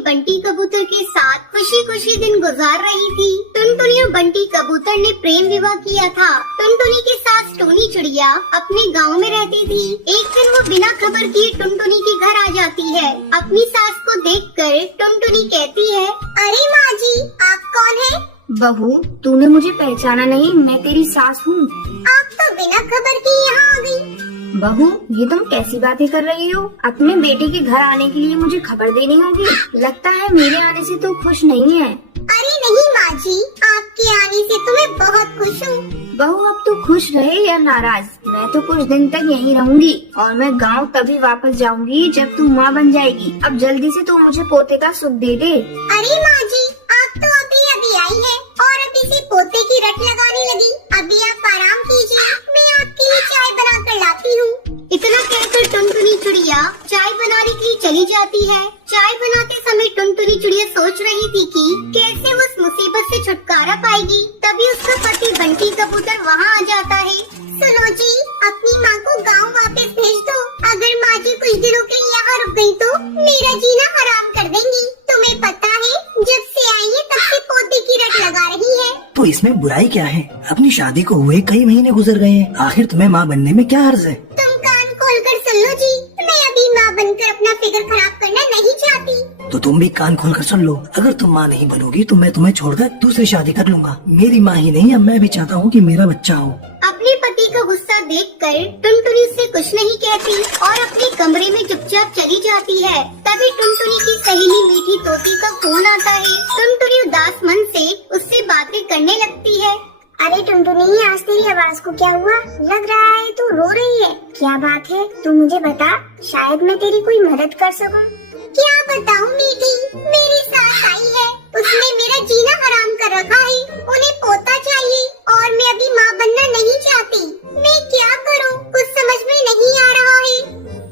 बंटी कबूतर के साथ खुशी खुशी दिन गुजार रही थी। टुनटुनी और बंटी कबूतर ने प्रेम विवाह किया था। टुनटुनी के साथ टोनी चिड़िया अपने गांव में रहती थी। एक दिन वो बिना खबर किए टुनटुनी के घर आ जाती है। अपनी सास को देखकर टुनटुनी कहती है, अरे माँ जी, आप कौन है? बहू, तूने मुझे पहचाना नहीं, मैं तेरी सास हूँ। आप तो बिना खबर के यहाँ आ गई। बहू, ये तुम कैसी बातें कर रही हो? अपने बेटे के घर आने के लिए मुझे खबर देनी होगी। लगता है मेरे आने से तू खुश नहीं है। अरे नहीं माँ जी, आपके आने से तो मैं बहुत खुश हूँ। बहू, अब तू खुश रहे या नाराज, मैं तो कुछ दिन तक यहीं रहूंगी और मैं गांव तभी वापस जाऊंगी जब तू माँ बन जाएगी। अब जल्दी से तू मुझे पोते का सुख दे दे। अरे माँ जी, आप तो अभी आई है और अभी से पोते की रट लगाने लगी। अभी आप आराम कीजिए, मैं आपके लिए चाय बना कर लाती हूँ। इतना कहकर टुनटुनी चिड़िया चाय बनाने के लिए चली जाती है। चाय बनाते समय टुनटुनी चिड़िया सोच रही थी कि कैसे उस मुसीबत से छुटकारा पाएगी। तभी उसका पति बंटी कबूतर वहाँ आ जाता है। सुनो जी, अपनी माँ को गांव वापस भेज दो। अगर माँ जी कुछ दिनों के लिए यहाँ रुक गई तो मेरा जीना हराम कर देंगी। तुम्हें पता है, जब से आई है तब से पोते की रट लगा रही है। तो इसमें बुराई क्या है? अपनी शादी को हुए कई महीने गुजर गए हैं, आखिर तुम्हें माँ बनने में क्या हर्ज है? तुम कान खोलकर सुन लो जी, मैं अभी माँ बनकर अपना फिगर खराब करना नहीं चाहती। तो तुम भी कान खोल कर सुन लो, अगर तुम माँ नहीं बनोगी तो मैं तुम्हें छोड़कर दूसरी शादी कर लूंगा। मेरी माँ ही नहीं, अब मैं भी चाहता हूँ कि मेरा बच्चा हो। अपने पति का गुस्सा देखकर टुनटुनी उससे कुछ नहीं कहती और अपने कमरे में चुपचाप चली जाती है। तभी टुनटुनी की सहेली मीठी तोती का फोन आता है। टुनटुनी उदास मन से उससे बातें करने लगती है। अरे टुनटुनी, आज तेरी आवाज को क्या हुआ? लग रहा है तू रो रही है। क्या बात है, तू मुझे बता, शायद मैं तेरी कोई मदद कर सकूं। क्या बताऊं मीठी, मेरी सास आई है, उसने मेरा जीना हराम कर रखा है। उन्हें पोता चाहिए और मैं अभी माँ बनना नहीं चाहती। मैं क्या करूं, कुछ समझ में नहीं आ रहा है।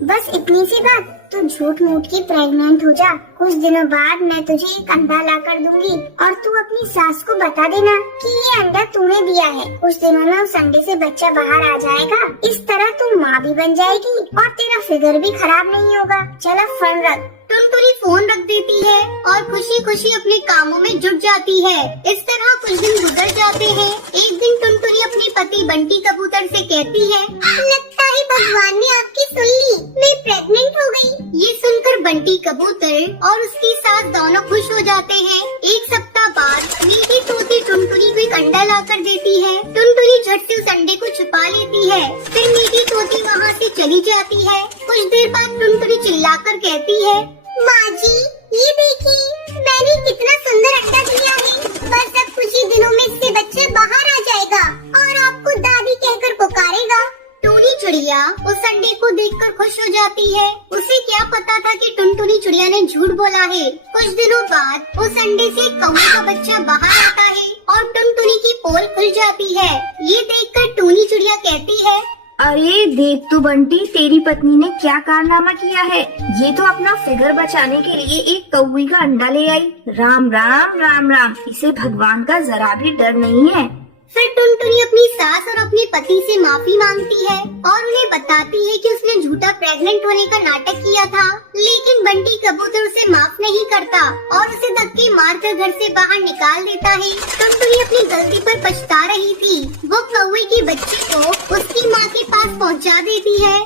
बस इतनी सी बात, तू झूठ मूठ की प्रेग्नेंट हो जा। कुछ दिनों बाद मैं तुझे एक अंडा ला कर दूंगी और तू अपनी सास को बता देना कि ये अंडा तूने दिया है। कुछ दिनों में उस अंडे से बच्चा बाहर आ जाएगा। इस तरह तू माँ भी बन जाएगी और तेरा फिगर भी खराब नहीं होगा। चला फोन रख। टुनटुनी फोन रख देती है और खुशी खुशी अपने कामों में जुट जाती है। इस तरह कुछ दिन गुजर जाते हैं। एक दिन टुनटुनी अपने पति बंटी कबूतर से कहती है, लगता है भगवान ने आपकी सुन ली, मैं प्रेग्नेंट हो गई। ये सुनकर बंटी कबूतर और उसकी सास दोनों खुश हो जाते हैं। एक सप्ताह बाद मीठी तोती टुनटुनी को एक अंडा ला कर देती है। टुनटुनी झट से उस अंडे को छुपा लेती है। फिर मीठी तोती वहाँ से चली जाती है। कुछ देर बाद टुनटुनी चिल्लाकर कहती है, माँ जी, ये देखिए, मैंने कितना सुंदर अंडा दिया है। बस अब कुछ ही दिनों में इससे बच्चा बाहर आ जाएगा और आपको दादी कहकर पुकारेगा। टोनी चिड़िया उस अंडे को देखकर खुश हो जाती है। उसे क्या पता था कि टुनटुनी चिड़िया ने झूठ बोला है। कुछ दिनों बाद उस अंडे से एक कौवे का बच्चा बाहर आता है और टुनटुनी की पोल खुल जाती है। ये देखकर टोनी चिड़िया कहती है, अरे देख तो बंटी, तेरी पत्नी ने क्या कारनामा किया है। ये तो अपना फिगर बचाने के लिए एक कौवे का अंडा ले आई। राम राम राम राम, इसे भगवान का जरा भी डर नहीं है। फिर टुनटुनी अपनी सास और अपने पति से माफी मांगती है और उन्हें बताती है कि उसने झूठा प्रेग्नेंट होने का नाटक किया था। लेकिन बंटी कबूतर उसे माफ नहीं करता और उसे धक्के मारकर घर से बाहर निकाल देता है। टुनटुनी अपनी गलती पर पछता रही थी। वो कौवे के बच्चे को उसकी माँ के पास पहुँचा देती है।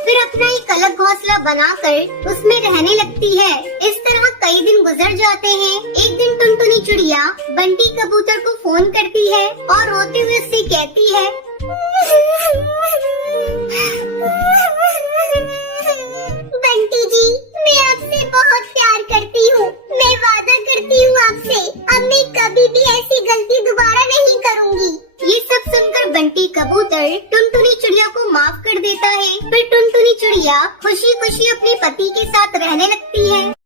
फिर अपना एक अलग घोंसला बनाकर उसमें रहने लगती है। इस तरह कई दिन गुजर जाते हैं। एक दिन टुनटुनी चिड़िया बंटी कबूतर को फोन करती है और रोते हुए उससे कहती है, बंटी जी, मैं आपसे बहुत प्यार करती हूँ। मैं वादा करती हूँ आपसे, अब मैं कभी भी ऐसी गलती दोबारा नहीं करूँगी। ये सब सुनकर बंटी कबूतर टुनटुनी चिड़िया को माफ कर देता है। फिर टुनटुनी चिड़िया खुशी खुशी अपने पति के साथ रहने लगती है।